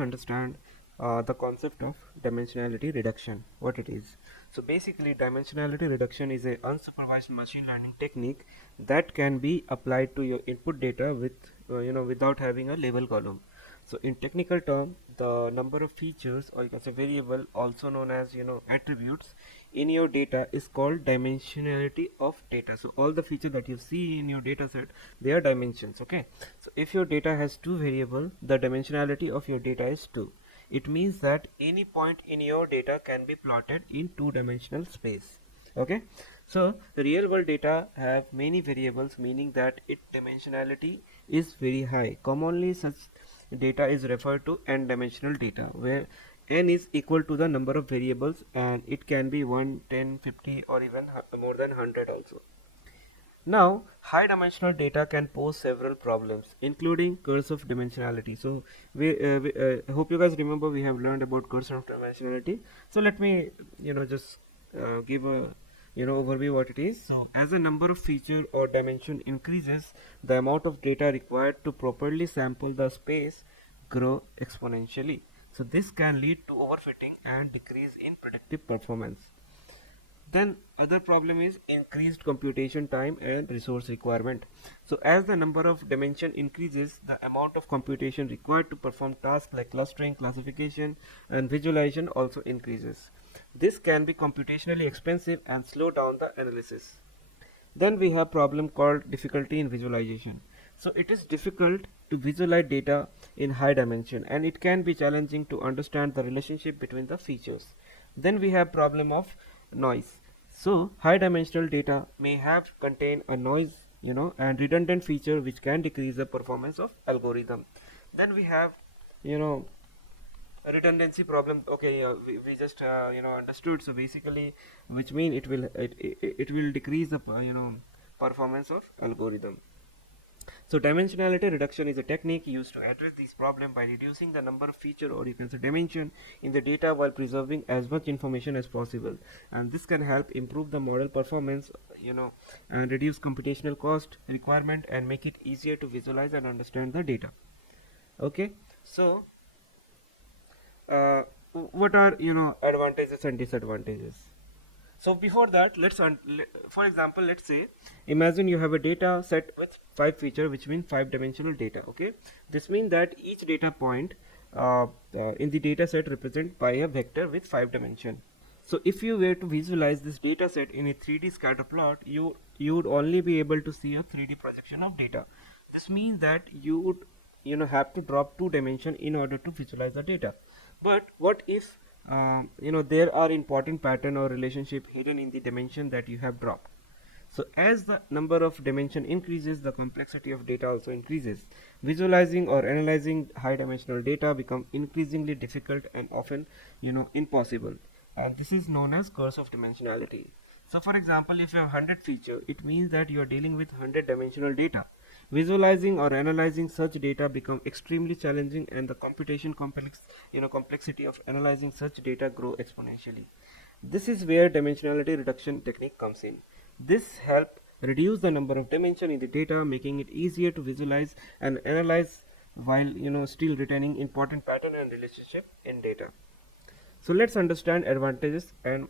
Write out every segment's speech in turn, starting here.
understand the concept of dimensionality reduction, what it is. So basically, dimensionality reduction is a unsupervised machine learning technique that can be applied to your input data with without having a label column. So in technical term, the number of features, or you can say variable, also known as attributes, in your data is called dimensionality of data. So all the features that you see in your data set, they are dimensions. Okay, so if your data has two variable, the dimensionality of your data is 2. It means that any point in your data can be plotted in two-dimensional space. Okay, so the real world data have many variables, meaning that its dimensionality is very high. Commonly such data is referred to n-dimensional data, where n is equal to the number of variables, and it can be 1, 10, 50, or even more than 100 also. Now, high dimensional data can pose several problems, including curse of dimensionality. So, we hope you guys remember we have learned about curse of dimensionality. So, let me just give a overview what it is. So, as the number of feature or dimension increases, the amount of data required to properly sample the space grow exponentially. So, this can lead to overfitting and decrease in predictive performance. Then other problem is increased computation time and resource requirement. So as the number of dimension increases, the amount of computation required to perform tasks like clustering, classification, and visualization also increases. This can be computationally expensive and slow down the analysis. Then we have problem called difficulty in visualization. So it is difficult to visualize data in high dimension, and it can be challenging to understand the relationship between the features. Then we have problem of noise. So high dimensional data may have contain a noise, and redundant feature which can decrease the performance of algorithm. Then we have, you know, a redundancy problem. Okay, we just understood. So basically, which mean it will decrease the performance of algorithm. So dimensionality reduction is a technique used to address this problem by reducing the number of feature, or you can say dimension, in the data while preserving as much information as possible. And this can help improve the model performance, and reduce computational cost requirement, and make it easier to visualize and understand the data. Okay, so what are advantages and disadvantages? So before that, for example, let's say, imagine you have a data set with 5 feature, which means 5-dimensional data. Okay, this means that each data point in the data set represented by a vector with 5 dimension. So if you were to visualize this data set in a 3D scatter plot, you would only be able to see a 3D projection of data. This means that you would have to drop 2 dimension in order to visualize the data. But what if there are important pattern or relationship hidden in the dimension that you have dropped? So as the number of dimension increases, the complexity of data also increases. Visualizing or analyzing high dimensional data become increasingly difficult and often impossible, and this is known as curse of dimensionality. So for example, if you have 100 feature, it means that you are dealing with 100 dimensional data. Visualizing or analyzing such data become extremely challenging, and the complexity of analyzing such data grow exponentially. This is where dimensionality reduction technique comes in. This help reduce the number of dimension in the data, making it easier to visualize and analyze while still retaining important pattern and relationship in data. So let's understand advantages and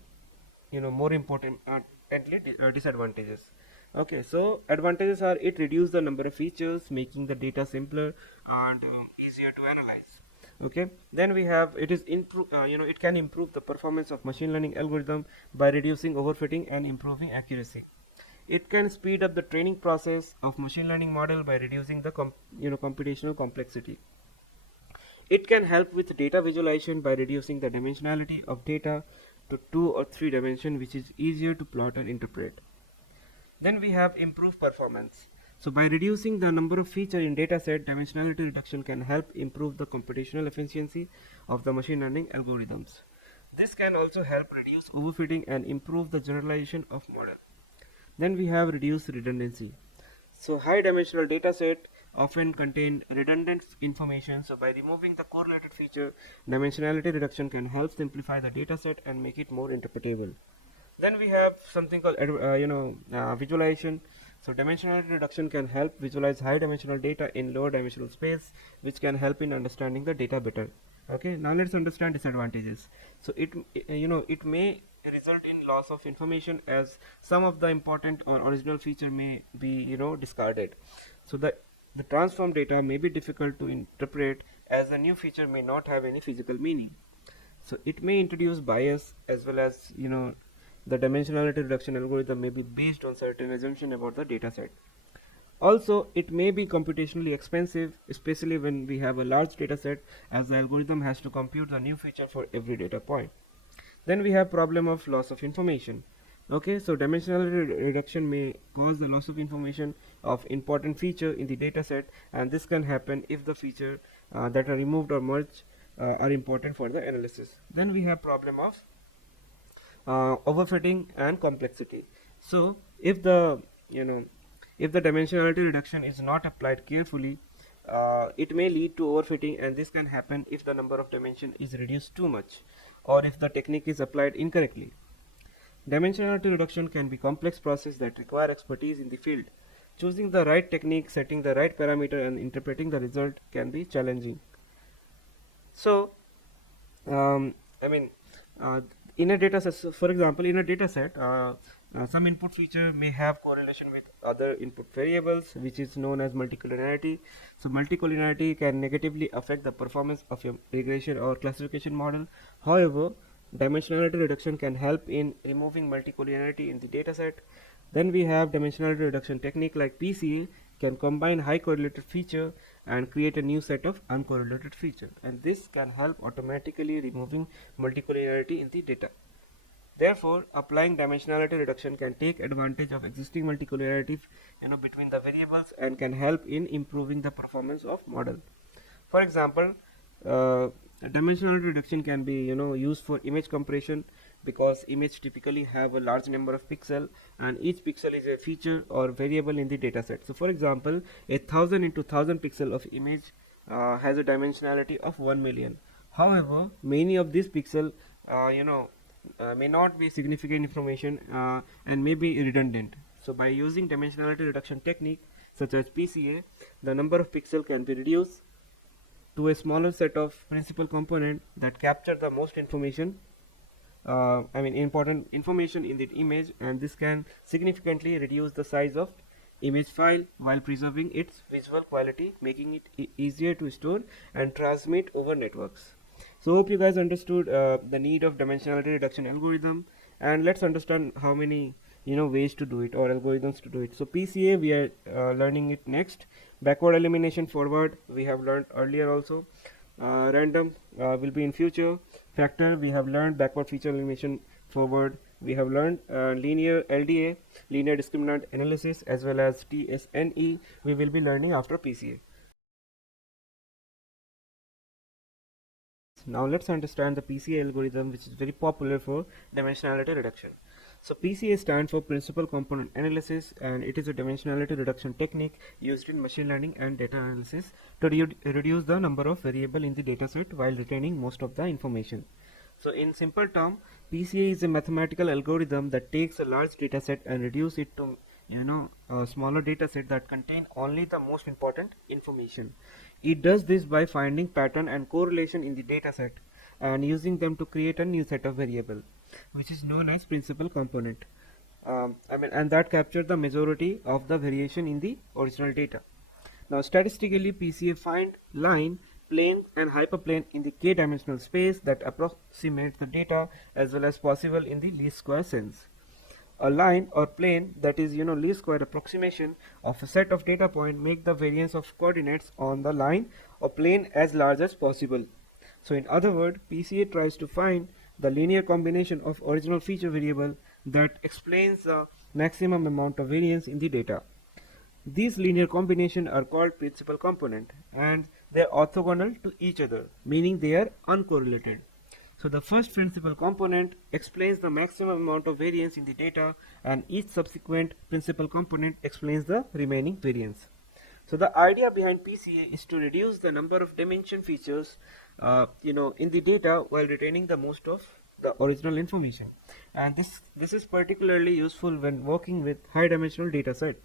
more importantly disadvantages. Okay, so advantages are it reduces the number of features, making the data simpler and easier to analyze. Okay, then we have it can improve the performance of machine learning algorithm by reducing overfitting and improving accuracy. It can speed up the training process of machine learning model by reducing the computational complexity. It can help with data visualization by reducing the dimensionality of data to 2 or 3 dimension, which is easier to plot and interpret. Then we have improved performance. So by reducing the number of features in dataset, dimensionality reduction can help improve the computational efficiency of the machine learning algorithms. This can also help reduce overfitting and improve the generalization of model. Then we have reduced redundancy. So high dimensional dataset often contain redundant information. So by removing the correlated feature, dimensionality reduction can help simplify the dataset and make it more interpretable. Then we have something called visualization. So dimensionality reduction can help visualize high dimensional data in lower dimensional space, which can help in understanding the data better. Okay, now let's understand disadvantages. So it may result in loss of information, as some of the important or original feature may be discarded. So the transform data may be difficult to interpret, as a new feature may not have any physical meaning. So it may introduce bias, as well as the dimensionality reduction algorithm may be based on certain assumption about the data set. Also, it may be computationally expensive, especially when we have a large data set, as the algorithm has to compute the new feature for every data point. Then we have problem of loss of information. Okay, so dimensionality reduction may cause the loss of information of important feature in the data set, and this can happen if the feature that are removed or merged are important for the analysis. Then we have problem of overfitting and complexity. So if the you know if the dimensionality reduction is not applied carefully, it may lead to overfitting, and this can happen if the number of dimension is reduced too much, or if the technique is applied incorrectly. Dimensionality reduction can be a complex process that require expertise in the field. Choosing the right technique, setting the right parameter, and interpreting the result can be challenging. So um, I mean, uh, in a data set, so for example, in a data set, some input feature may have correlation with other input variables, which is known as multicollinearity. So multicollinearity can negatively affect the performance of your regression or classification model. However, dimensionality reduction can help in removing multicollinearity in the data set. Then we have dimensionality reduction technique like PCA can combine high correlated feature and create a new set of uncorrelated feature, and this can help automatically removing multicollinearity in the data. Therefore, applying dimensionality reduction can take advantage of existing multicollinearity between the variables, and can help in improving the performance of model. For example, dimensionality reduction can be used for image compression, because image typically have a large number of pixels, and each pixel is a feature or variable in the dataset. So for example, 1000 into 1000 pixel of image has a dimensionality of 1 million. However, many of these pixels may not be significant information, and may be redundant. So by using dimensionality reduction technique such as PCA, the number of pixels can be reduced to a smaller set of principal components that capture the most information, important information in the image, and this can significantly reduce the size of image file while preserving its visual quality, making it easier to store and transmit over networks. So hope you guys understood the need of dimensionality reduction algorithm, and let's understand how many ways to do it or algorithms to do it. So PCA we are learning it next. Backward elimination forward we have learned earlier also. Random will be in future. Factor we have learned. Backward feature elimination forward we have learned. Linear LDA, linear discriminant analysis, as well as TSNE we will be learning after PCA. Now let's understand the PCA algorithm, which is very popular for dimensionality reduction. So PCA stands for Principal Component Analysis, and it is a dimensionality reduction technique used in machine learning and data analysis to reduce the number of variables in the dataset while retaining most of the information. So in simple term, PCA is a mathematical algorithm that takes a large dataset and reduces it to a smaller dataset that contain only the most important information. It does this by finding pattern and correlation in the dataset and using them to create a new set of variable, which is known as principal component. And that capture the majority of the variation in the original data. Now statistically, PCA find line, plane and hyperplane in the k-dimensional space that approximate the data as well as possible in the least square sense. A line or plane that is least square approximation of a set of data point make the variance of coordinates on the line or plane as large as possible. So in other words, PCA tries to find the linear combination of original feature variable that explains the maximum amount of variance in the data. These linear combinations are called principal component, and they are orthogonal to each other, meaning they are uncorrelated. So the first principal component explains the maximum amount of variance in the data, and each subsequent principal component explains the remaining variance. So the idea behind PCA is to reduce the number of dimension features in the data while retaining the most of the original information. And this is particularly useful when working with high dimensional data set,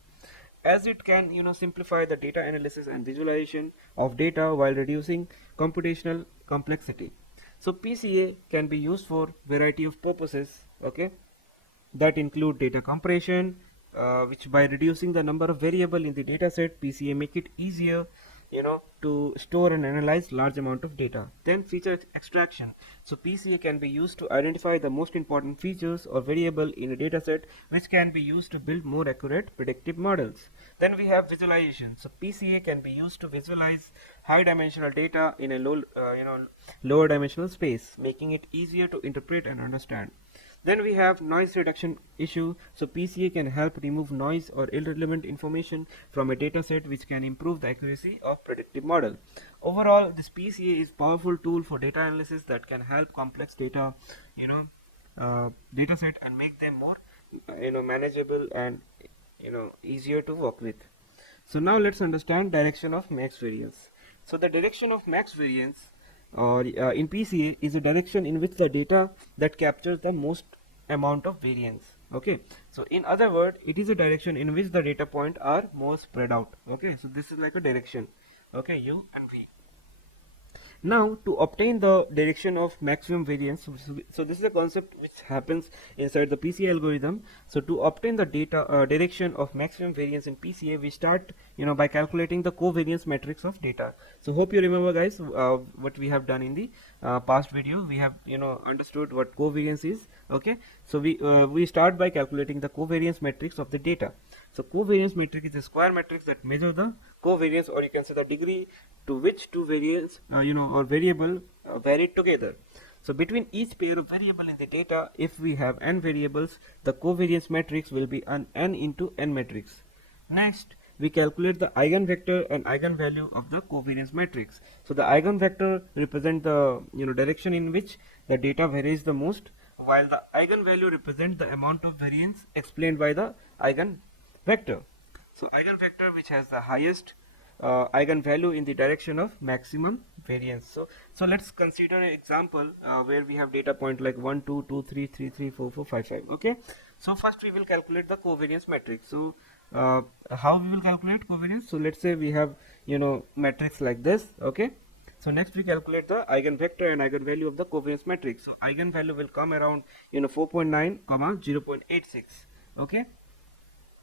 as it can simplify the data analysis and visualization of data while reducing computational complexity. So PCA can be used for variety of purposes, okay, that include data compression, which by reducing the number of variable in the dataset, PCA make it easier, to store and analyze large amount of data. Then feature extraction. So PCA can be used to identify the most important features or variable in a dataset, which can be used to build more accurate predictive models. Then we have visualization. So PCA can be used to visualize high dimensional data in a lower dimensional space, making it easier to interpret and understand. Then we have noise reduction issue. So PCA can help remove noise or irrelevant information from a dataset, which can improve the accuracy of predictive model. Overall, this PCA is powerful tool for data analysis that can help complex data, dataset and make them more, manageable and easier to work with. So now let's understand direction of max variance. So the direction of max variance or in PCA is a direction in which the data that captures the most amount of variance. Okay, so in other words, it is a direction in which the data point are more spread out. Okay, so this is like a direction. Okay, U and V. Now, to obtain the direction of maximum variance, so this is a concept which happens inside the PCA algorithm. So to obtain the direction of maximum variance in PCA, we start by calculating the covariance matrix of data. So hope you remember, guys, what we have done in the past video. We have understood what covariance is. Okay, so we start by calculating the covariance matrix of the data. So covariance matrix is a square matrix that measure the covariance, or you can say the degree to which two variables or variable varied together. So between each pair of variable in the data, if we have n variables, the covariance matrix will be an n into n matrix. Next, we calculate the eigenvector and eigenvalue of the covariance matrix. So the eigenvector represent the direction in which the data varies the most, while the eigenvalue represent the amount of variance explained by the eigenvector. So eigenvector which has the highest eigenvalue in the direction of maximum variance. So let's consider an example where we have data point like 1 2 2 3 3 3 4 4 5 5. Okay, so first we will calculate the covariance matrix. So how we will calculate covariance? So let's say we have matrix like this. Okay, so next we calculate the eigenvector and eigenvalue of the covariance matrix. So eigenvalue will come around 4.9 comma 0.86. okay,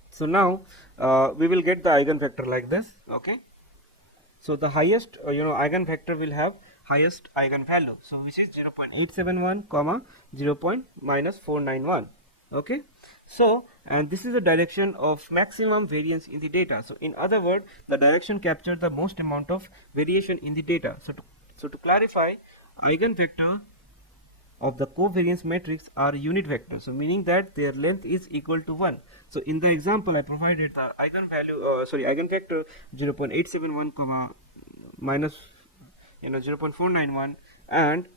so now we will get the eigenvector like this. Okay, so the highest eigenvector will have highest eigenvalue, so which is 0.871 comma 0.491. okay, so and this is the direction of maximum variance in the data. So in other words, the direction captured the most amount of variation in the data. So to clarify, eigenvector of the covariance matrix are unit vectors, so meaning that their length is equal to 1. So in the example I provided the eigenvector 0.871 comma minus 0.491 and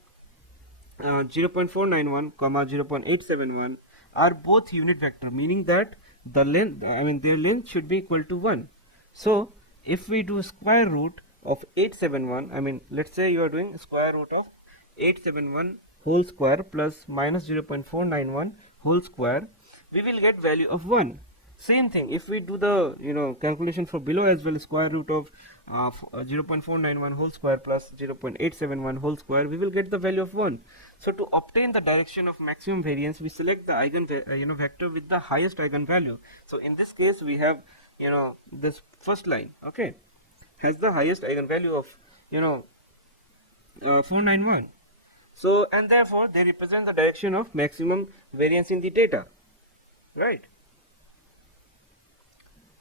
0.491 comma 0.871 are both unit vector, meaning that the length, their length should be equal to 1. So if we do square root of 871, let's say you are doing square root of 871 whole square plus minus 0.491 whole square, we will get value of 1. Same thing if we do the calculation for below as well, square root of 0.491 whole square plus 0.871 whole square, we will get the value of 1. So to obtain the direction of maximum variance, we select the vector with the highest eigenvalue. So in this case we have this first line, okay, has the highest eigenvalue of 491. So and therefore they represent the direction of maximum variance in the data, right?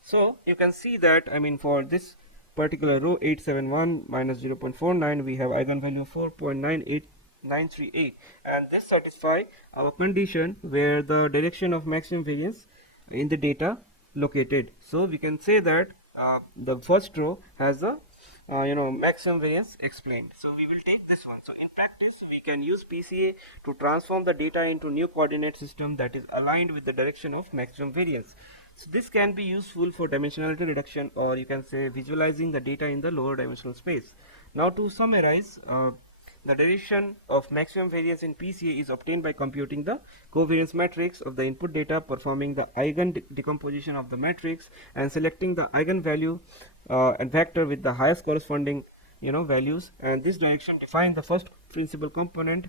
So you can see that for this particular row 871 minus 0.49, we have eigenvalue of 4.98938, and this satisfy our condition where the direction of maximum variance in the data located. So we can say that the first row has the maximum variance explained. So we will take this one. So in practice we can use PCA to transform the data into new coordinate system that is aligned with the direction of maximum variance. So this can be useful for dimensionality reduction, or you can say visualizing the data in the lower dimensional space. Now to summarize, the direction of maximum variance in PCA is obtained by computing the covariance matrix of the input data, performing the eigen decomposition of the matrix, and selecting the eigenvalue and vector with the highest corresponding values, and this direction defines the first principal component,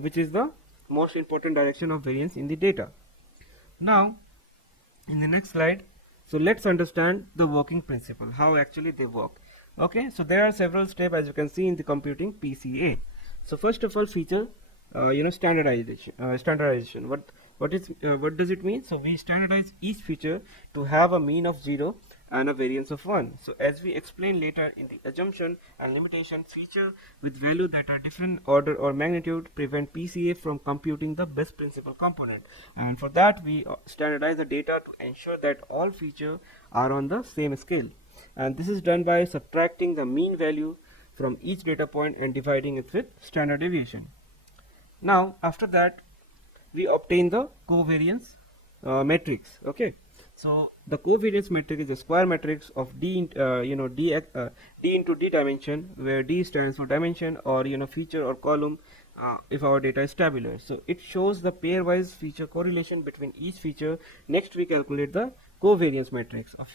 which is the most important direction of variance in the data. Now in the next slide, so let's understand the working principle, how actually they work. Okay, so there are several steps, as you can see, in the computing PCA. So first of all, feature standardization. What does it mean? So we standardize each feature to have a mean of 0 and a variance of 1. So as we explain later in the assumption and limitation, feature with value that are different order or magnitude prevent PCA from computing the best principal component, and for that we standardize the data to ensure that all features are on the same scale, and this is done by subtracting the mean value from each data point and dividing it with standard deviation. Now after that we obtain the covariance matrix. Okay, so the covariance matrix is a square matrix of d d into d dimension, where d stands for dimension or feature or column if our data is tabular. So it shows the pairwise feature correlation between each feature. Next we calculate the covariance matrix of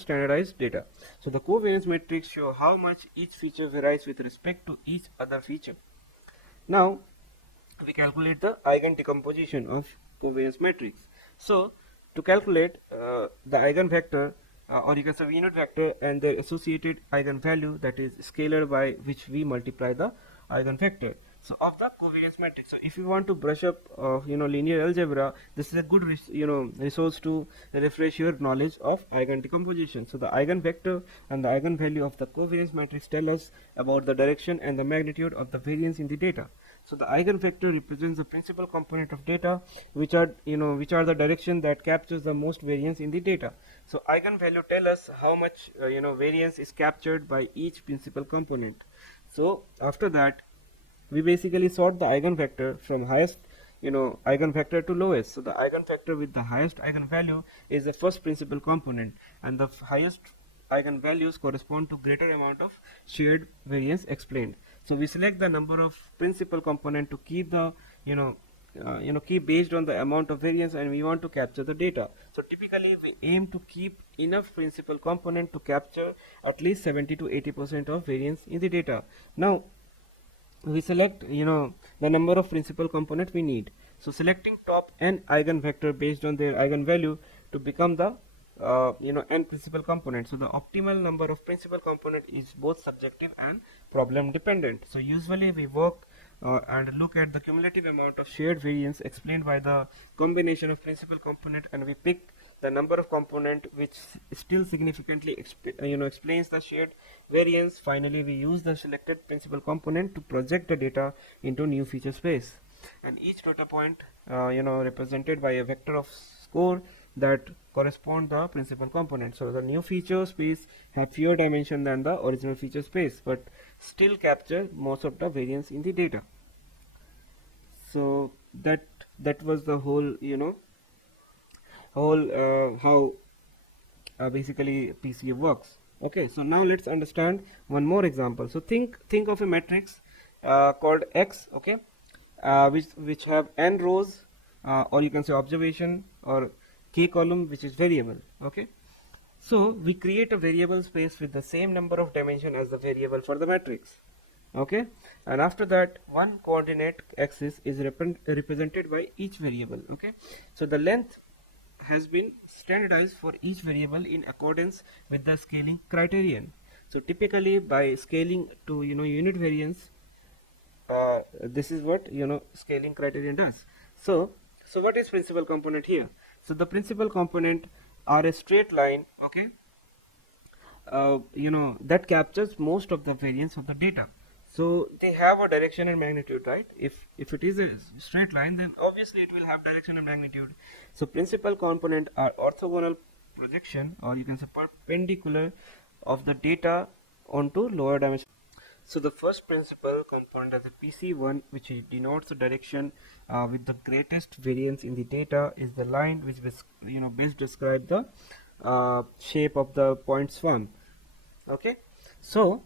standardized data. So the covariance matrix show how much each feature varies with respect to each other feature. Now we calculate the eigen decomposition of covariance matrix. So to calculate the eigenvector, or you can say unit vector and their associated eigenvalue, that is scalar by which we multiply the eigenvector, so of the covariance matrix. So if you want to brush up linear algebra, this is a good resource to refresh your knowledge of eigen decomposition. So the eigenvector and the eigenvalue of the covariance matrix tell us about the direction and the magnitude of the variance in the data. So the eigenvector represents the principal component of data, which are the direction that captures the most variance in the data. So eigenvalue tell us how much variance is captured by each principal component. So after that we basically sort the eigenvector from highest eigenvector to lowest. So the eigenvector with the highest eigenvalue is the first principal component, and the highest eigenvalues correspond to greater amount of shared variance explained. So we select the number of principal component to keep the keep based on the amount of variance, and we want to capture the data. So typically we aim to keep enough principal component to capture at least 70 to 80% of variance in the data. Now we select the number of principal component we need. So selecting top n eigenvector based on their eigenvalue to become the n principal component. So the optimal number of principal component is both subjective and problem dependent. So usually we work and look at the cumulative amount of shared variance explained by the combination of principal component, and we pick the number of component which still significantly explains the shared variance. Finally we use the selected principal component to project the data into new feature space, and each data point represented by a vector of score that correspond the principal component. So the new feature space have fewer dimension than the original feature space, but still capture most of the variance in the data. So that was the whole how basically PCA works. Okay, so now let's understand one more example. So think of a matrix called X, okay, which have n rows, or you can say observation, or k column, which is variable. Okay, so we create a variable space with the same number of dimension as the variable for the matrix. Okay, and after that one coordinate axis is represented by each variable. Okay, so the length has been standardized for each variable in accordance with the scaling criterion. So typically by scaling to unit variance, this is what scaling criterion does. So what is principal component here? So the principal component are a straight line, okay, that captures most of the variance of the data. So they have a direction and magnitude, right? If it is a straight line, then obviously it will have direction and magnitude. So principal component are orthogonal projection, or you can say perpendicular, of the data onto lower dimension. So the first principal component as a PC1, which denotes the direction with the greatest variance in the data, is the line which best describe the shape of the point swarm. Okay, so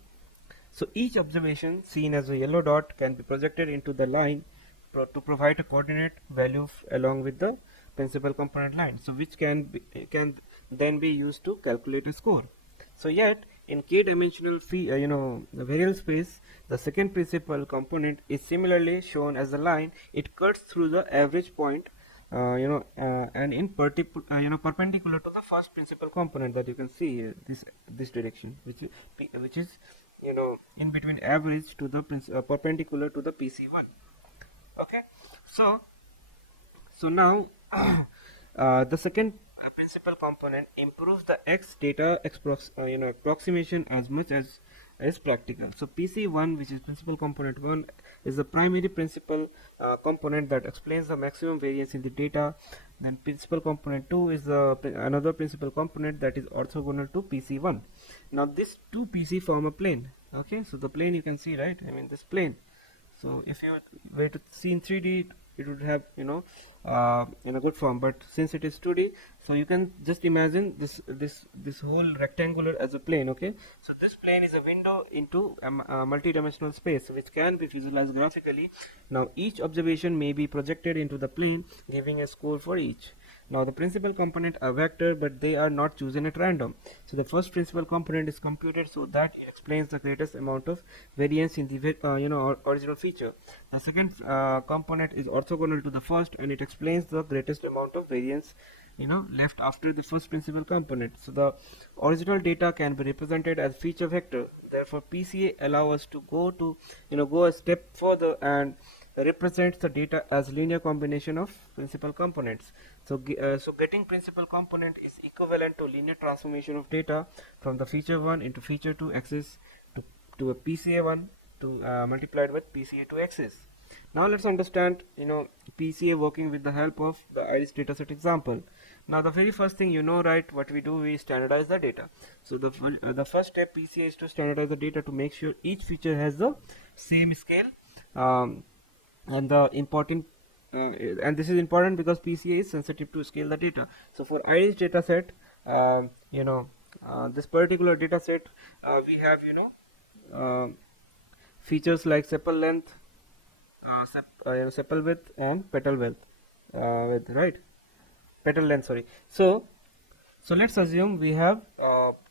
each observation seen as a yellow dot can be projected into the line to provide a coordinate value along with the principal component line, so which can then be used to calculate a score. So yet in k-dimensional virial space, the second principal component is similarly shown as a line. It cuts through the average point, and in perpendicular to the first principal component that you can see here, this direction, which is in between average to the perpendicular to the PC1. Okay, so now the second principal component improves the X data approximation as much as is practical. So PC1, which is principal component 1, is the primary principal component that explains the maximum variance in the data. Then principal component 2 is another principal component that is orthogonal to PC1. Now this two PC form a plane. Okay, so the plane you can see, right? I mean this plane. So if you were to see in 3D, it would have in a good form, but since it is 2D, so you can just imagine this whole rectangular as a plane. Okay, so this plane is a window into a multi-dimensional space which can be visualized graphically. Now each observation may be projected into the plane, giving a score for each. Now the principal component are vector, but they are not chosen at random. So the first principal component is computed so that it explains the greatest amount of variance in the original feature. The second component is orthogonal to the first, and it explains the greatest amount of variance left after the first principal component. So the original data can be represented as feature vector. Therefore PCA allow us to go a step further and represents the data as linear combination of principal components. So getting principal component is equivalent to linear transformation of data from the feature 1 into feature 2 axis to a PCA1 multiplied with PCA2 axis. Now let's understand PCA working with the help of the iris dataset example. Now the very first thing right, what we do, we standardize the data. So the first step PCA is to standardize the data to make sure each feature has the same scale. And this is important because PCA is sensitive to scale the data. So for iris dataset, this particular dataset, we have features like sepal length, sepal width, and petal width, right? Petal length, sorry. So let's assume we have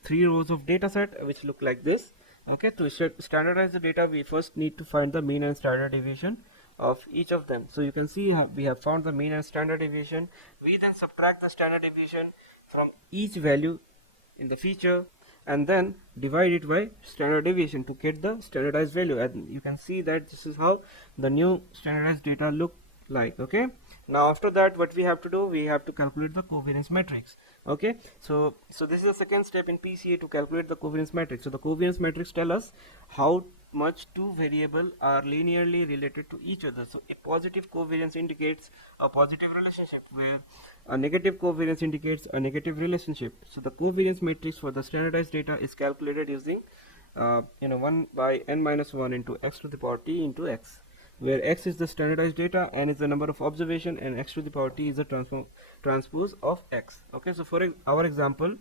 3 rows of dataset which look like this. Okay, to standardize the data, we first need to find the mean and standard deviation of each of them. So you can see we have found the mean and standard deviation. We then subtract the standard deviation from each value in the feature and then divide it by standard deviation to get the standardized value, and you can see that this is how the new standardized data look like. Okay, now after that, what we have to do, we have to calculate the covariance matrix. Okay, so this is the second step in PCA to calculate the covariance matrix. So the covariance matrix tell us how much two variables are linearly related to each other. So a positive covariance indicates a positive relationship, where a negative covariance indicates a negative relationship. So the covariance matrix for the standardized data is calculated using 1 by n minus 1 into x to the power t into x, where x is the standardized data, n is the number of observation, and x to the power t is the transpose of x. Okay, so for our example,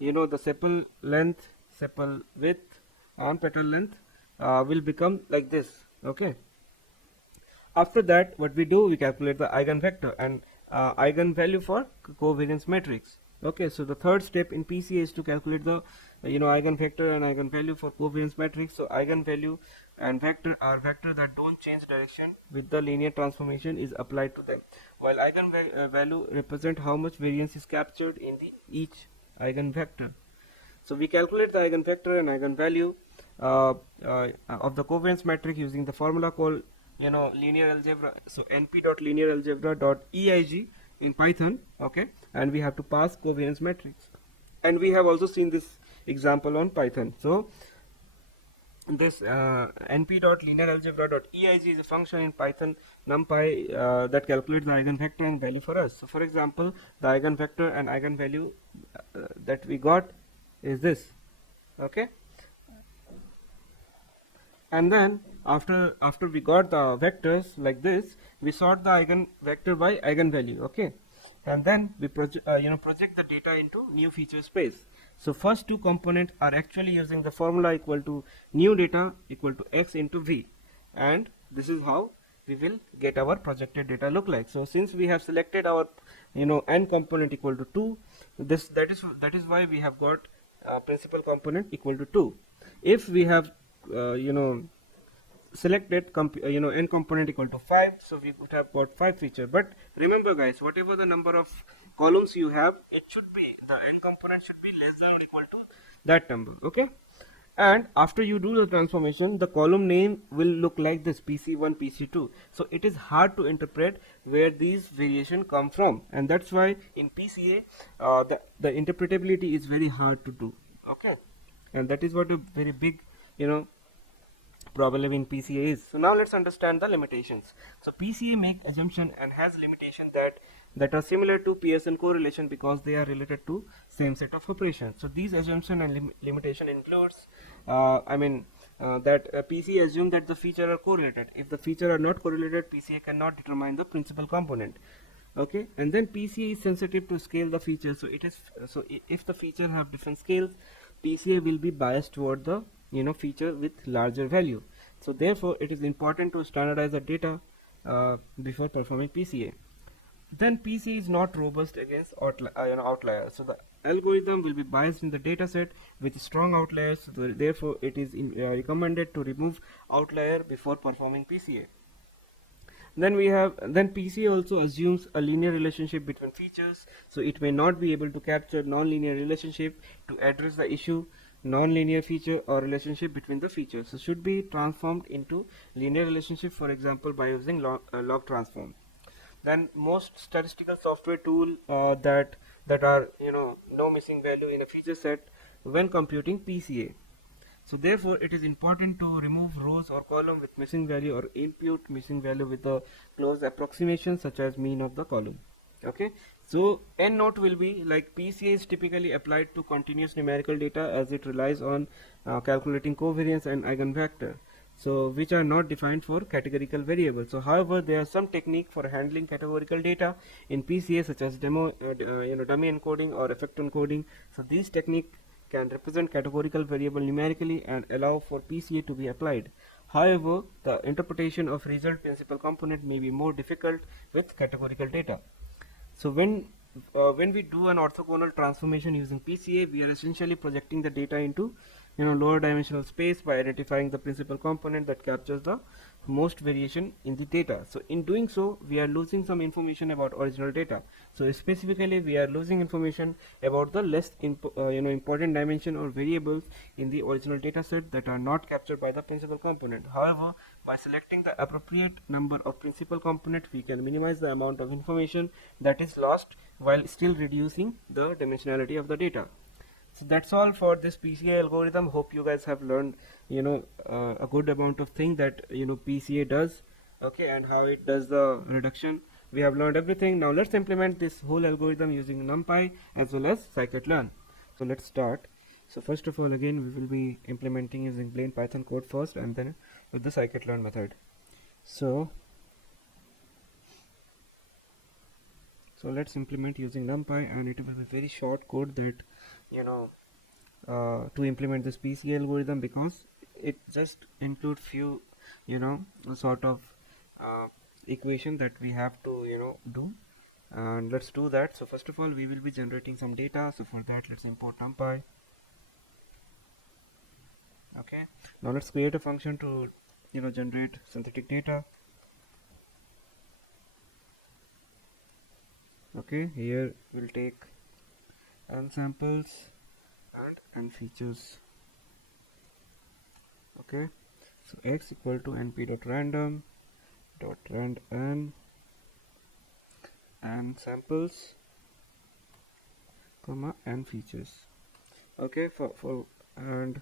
the sepal length, sepal width, and petal length will become like this. Okay, after that, what we do, we calculate the eigenvector and eigenvalue for covariance matrix. Okay, so the third step in PCA is to calculate the eigenvector and eigenvalue for covariance matrix. So eigenvalue and vector are vector that don't change direction with the linear transformation is applied to them, while eigenvalue represent how much variance is captured in each eigenvector. So we calculate the eigenvector and eigenvalue of the covariance matrix using the formula called linear algebra. So np.linearalgebra.eig in Python. Okay, and we have to pass covariance matrix, and we have also seen this example on Python. So this np.linearalgebra.eig is a function in Python numpy that calculates the eigenvector and value for us. So for example, the eigenvector and eigenvalue that we got is this. Okay, and then after we got the vectors like this, we sort the eigenvector by eigenvalue. Okay, and then we project the data into new feature space. So first two components are actually using the formula equal to new data equal to x into v, and this is how we will get our projected data look like. So since we have selected our n component equal to 2, that is why we have got principal component equal to 2. If we have selected n component equal to 5, so we would have got 5 feature. But remember guys, whatever the number of columns you have, it should be, the n component should be less than or equal to that number. Okay, and after you do the transformation, the column name will look like this, PC1, PC2. So it is hard to interpret where these variation come from, and that's why in PCA the interpretability is very hard to do. Okay, and that is what a very big problem in PCA is. So now let's understand the limitations. So PCA make assumption and has limitation that are similar to Pearson correlation because they are related to same set of operations. So these assumption and limitation includes that PCA assume that the feature are correlated. If the feature are not correlated, PCA cannot determine the principal component. Okay, and then PCA is sensitive to scale the feature. So it is if the feature have different scales, PCA will be biased toward the feature with larger value. So therefore it is important to standardize the data before performing PCA. Then PCA is not robust against outliers. So the algorithm will be biased in the data set with strong outliers. So therefore it is recommended to remove outlier before performing PCA. Then PCA also assumes a linear relationship between features, so it may not be able to capture non-linear relationship to address the issue non-linear feature or relationship between the features. So should be transformed into linear relationship, for example by using log transform. Then most statistical software tool that are no missing value in a feature set when computing PCA. So therefore it is important to remove rows or column with missing value or impute missing value with a close approximation such as mean of the column. Okay, so n note will be like PCA is typically applied to continuous numerical data as it relies on calculating covariance and eigenvector, so which are not defined for categorical variables. So however, there are some technique for handling categorical data in PCA such as dummy encoding or effect encoding. So these technique can represent categorical variable numerically and allow for PCA to be applied. However, the interpretation of result principal component may be more difficult with categorical data. So when we do an orthogonal transformation using PCA, we are essentially projecting the data into lower dimensional space by identifying the principal component that captures the most variation in the data. So in doing so, we are losing some information about original data. So specifically, we are losing information about the less important dimension or variables in the original data set that are not captured by the principal component. However, by selecting the appropriate number of principal component, we can minimize the amount of information that is lost while still reducing the dimensionality of the data. So that's all for this PCA algorithm. Hope you guys have learned a good amount of thing that PCA does, okay, and how it does the reduction. We have learned everything. Now let's implement this whole algorithm using NumPy as well as Scikit-learn. So let's start. So first of all, again we will be implementing using plain Python code first and then with the Scikit-learn method. So let's implement using NumPy, and it will be very short code that to implement this PCA algorithm, because it just include few sort of equation that we have to do, and let's do that. So first of all, we will be generating some data. So for that, let's import NumPy. Okay, now let's create a function to generate synthetic data. Okay, here we'll take n samples and n features. Okay, so x equal to np.random rand n samples comma n features. Okay, and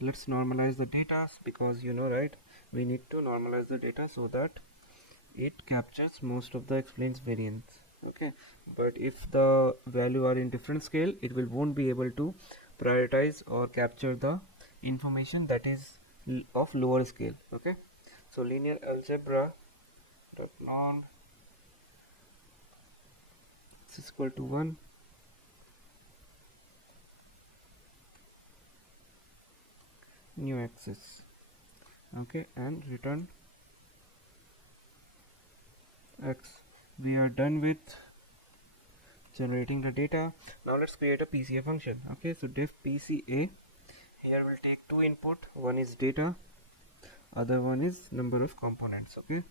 let's normalize the data, because right, we need to normalize the data so that it captures most of the explains variance. Okay, but if the value are in different scale, it won't be able to prioritize or capture the information that is of lower scale. Okay, so linear algebra dot non is equal to 1, new axis. Okay, and return x. We are done with generating the data. Now let's create a PCA function. Okay, so def PCA, here we'll take two input, one is data, other one is number of components. Okay,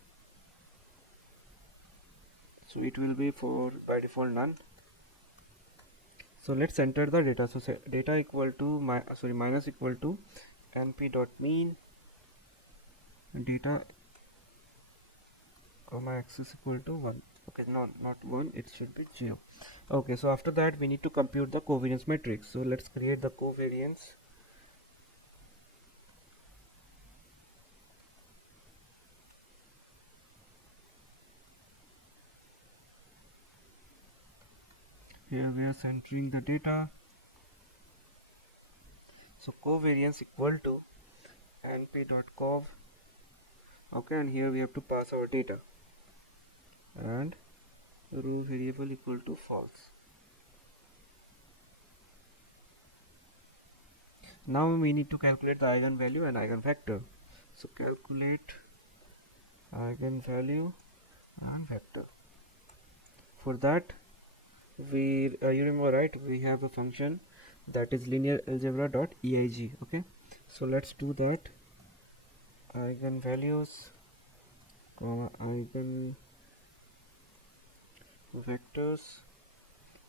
so it will be for by default none. So let's enter the data. So say data equal to minus equal to np dot mean data comma axis equal to 1. Okay, no, not 1, it should be 0. Okay, so after that we need to compute the covariance matrix. So let's create the covariance. Here we are centering the data. So covariance equal to np.cov. Okay, and here we have to pass our data, and row variable equal to false. Now we need to calculate the eigenvalue and eigenvector. So calculate eigenvalue and vector. For that, you remember, right, we have a function that is linear algebra dot eig. Okay, so let's do that. Eigenvalues comma eigenvectors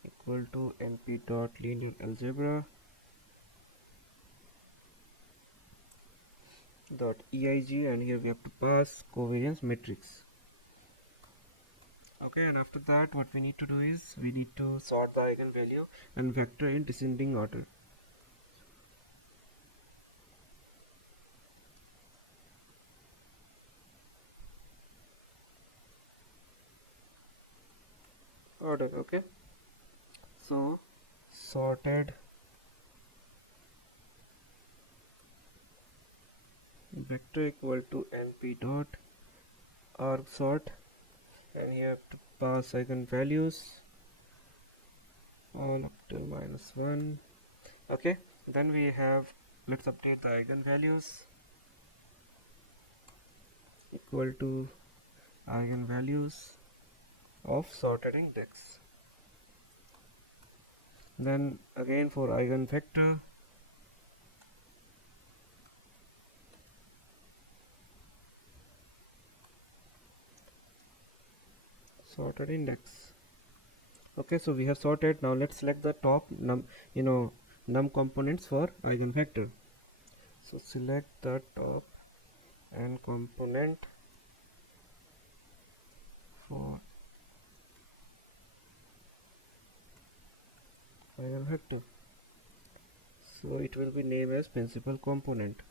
equal to np dot linear algebra dot eig, and here we have to pass covariance matrix. Okay, and after that what we need to do is we need to sort the eigenvalue and vector in descending order. Okay, so sorted vector equal to np dot arg sort, and you have to pass eigenvalues all up till -1. Okay, then we have, let's update the eigenvalues equal to eigenvalues of sorted index. Then again for eigenvector, sorted index. Okay, so we have sorted. Now let's select the top num components for eigenvector. So select the top n component for eigenvector. So it will be named as principal component.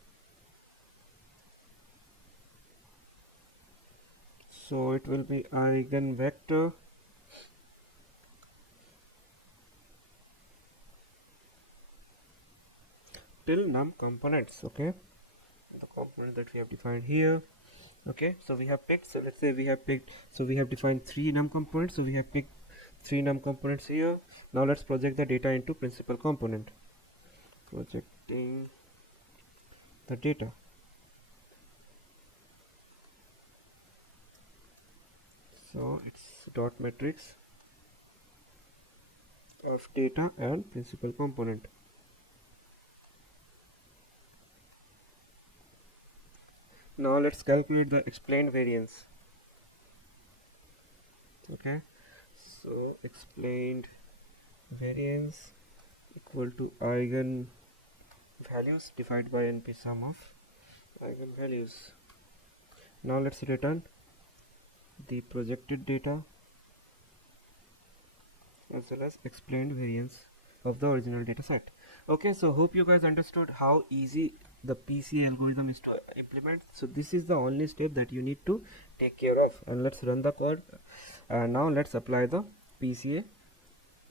So it will be eigenvector till num components. Okay, the component that we have defined here. Okay, so we have picked, so let's say we have picked, so we have defined 3 num components, so we have picked 3 num components here. Now let's project the data into principal component. Projecting the data. So it's dot matrix of data and principal component. Now let's calculate the explained variance. Okay, so explained variance equal to eigen values divided by np sum of eigenvalues. Now let's return the projected data as well as explained variance of the original data set. Okay, so hope you guys understood how easy the PCA algorithm is to implement. So this is the only step that you need to take care of, and let's run the code. Now let's apply the PCA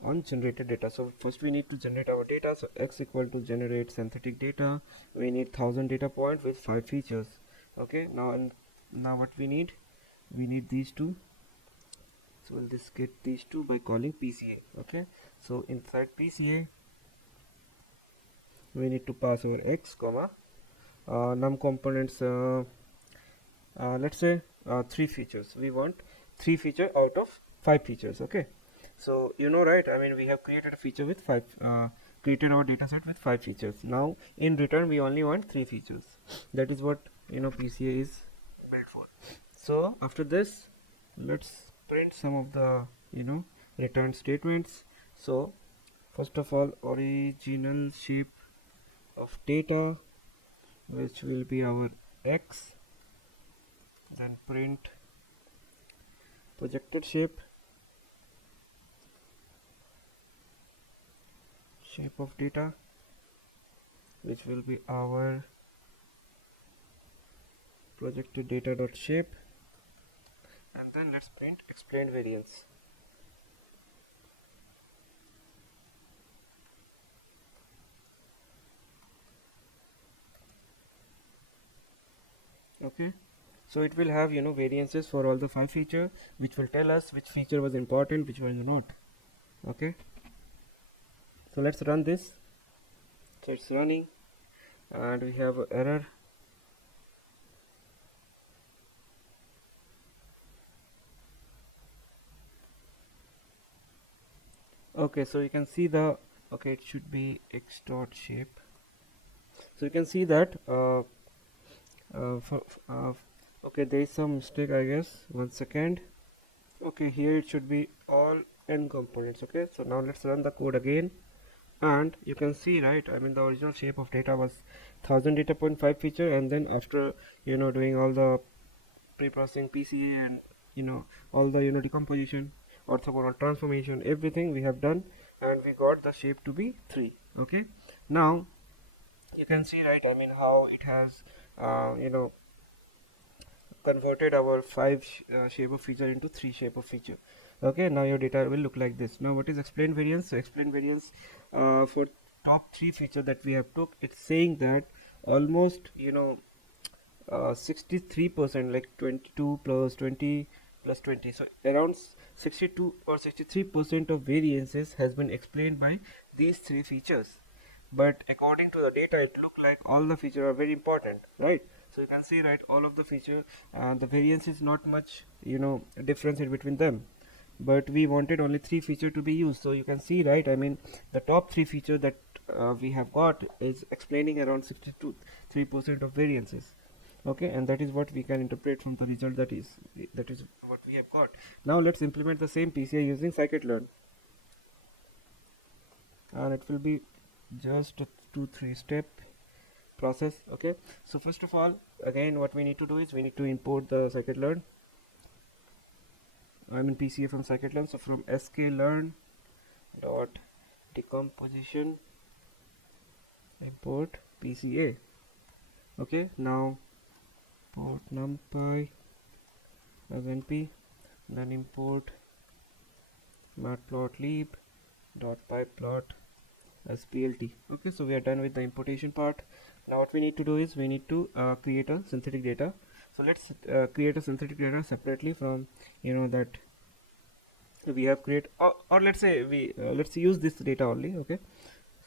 on generated data. So first we need to generate our data. So x equal to generate synthetic data. We need 1000 data point with 5 features. Okay, now what we need these two. So we'll just get these two by calling PCA. Okay, so inside PCA we need to pass our x comma num components, let's say 3 features. We want 3 feature out of 5 features. Okay, So you know, right? I mean, we have created a feature with created our data set with 5 features. Now in return we only want 3 features. That is what PCA is built for. So after this, let's print some of the return statements. So first of all, original shape of data, which will be our x, then print projected shape of data, which will be our projected data dot shape, and then let's print explained variance. Okay, so it will have variances for all the 5 features, which will tell us which feature was important, which was not. Okay, so let's run this. So it's running and we have an error. Okay, so you can see it should be x dot shape. So you can see that okay, there is some mistake, I guess. 1 second. Okay, here it should be all n components. Okay, so now let's run the code again, and you can see, right, I mean the original shape of data was 1000 data point 5 feature, and then after doing all the pre-processing PCA and all the decomposition, orthogonal transformation, everything we have done, and we got the shape to be 3. Okay, now you can see, right, I mean how it has converted our 5 shape of feature into 3 shape of feature. Okay, now your data will look like this. Now what is explained variance? So explained variance for top 3 feature that we have took, it's saying that almost 63%, like 22 plus 20 plus 20, so around 62 or 63% of variances has been explained by these 3 features. But according to the data, it looked like all the features are very important, right? So you can see, right, all of the feature, the variance is not much difference in between them, but we wanted only 3 feature to be used. So you can see, right, I mean the top 3 feature that we have got is explaining around 62.3% of variances. Okay, and that is what we can interpret from the result, that is what we have got. Now let's implement the same PCA using scikit-learn, and it will be just a 2-3 step process. Okay, so first of all, again what we need to do is we need to import the scikit-learn. I'm in PCA from scikit-learn, so from sklearn dot decomposition import PCA. Okay, now import numpy as np, then import matplotlib dot pyplot as plt. Okay, so we are done with the importation part. Now what we need to do is we need to create a synthetic data. So let's create a synthetic data separately from that we have created, or let's say we let's use this data only. Okay,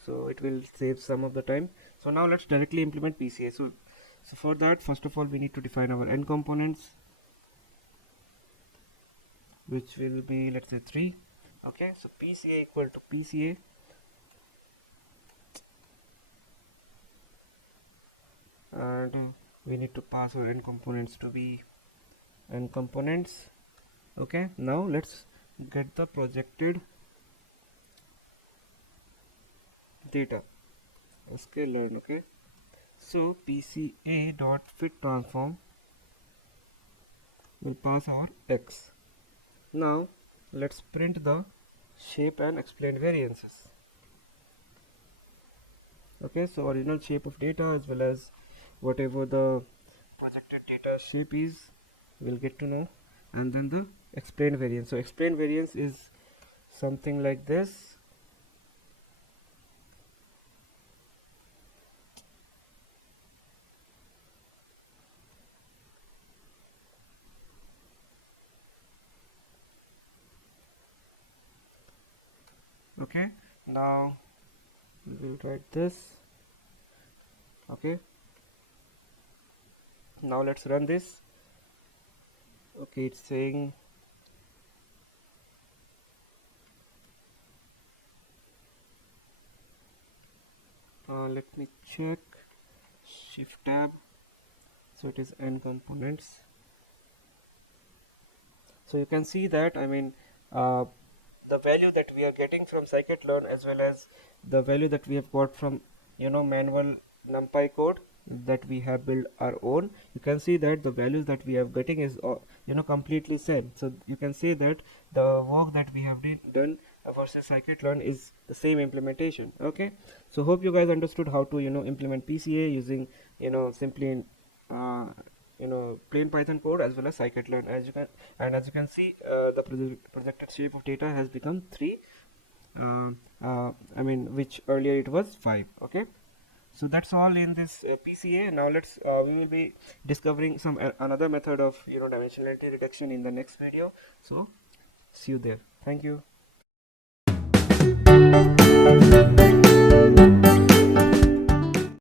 so it will save some of the time. So now let's directly implement PCA. So for that, first of all, we need to define our n components, which will be, let's say, 3. Okay, so PCA equal to PCA, and we need to pass our n components to be n components. Okay, now let's get the projected data sklearn. Okay, so PCA dot fit transform will pass our x. Now let's print the shape and explained variances. Okay, so original shape of data as well as whatever the projected data shape is, we'll get to know, and then the explained variance. So explained variance is something like this. Okay, now we will write this. Okay, now let's run this. Okay, it's saying Let me check. Shift tab. So it is n components. So you can see that, I mean, uh, the value that we are getting from scikit-learn, as well as the value that we have got from, manual numpy code that we have built our own, you can see that the values that we are getting is completely same. So you can say that the work that we have done versus scikit-learn is the same implementation. Okay, so hope you guys understood how to implement PCA using simply uh, plain Python code as well as scikit-learn. As you can see, the projected shape of data has become 3. I mean, which earlier it was 5. Okay, so that's all in this PCA. Now we will be discovering some another method of dimensionality reduction in the next video. So see you there. Thank you.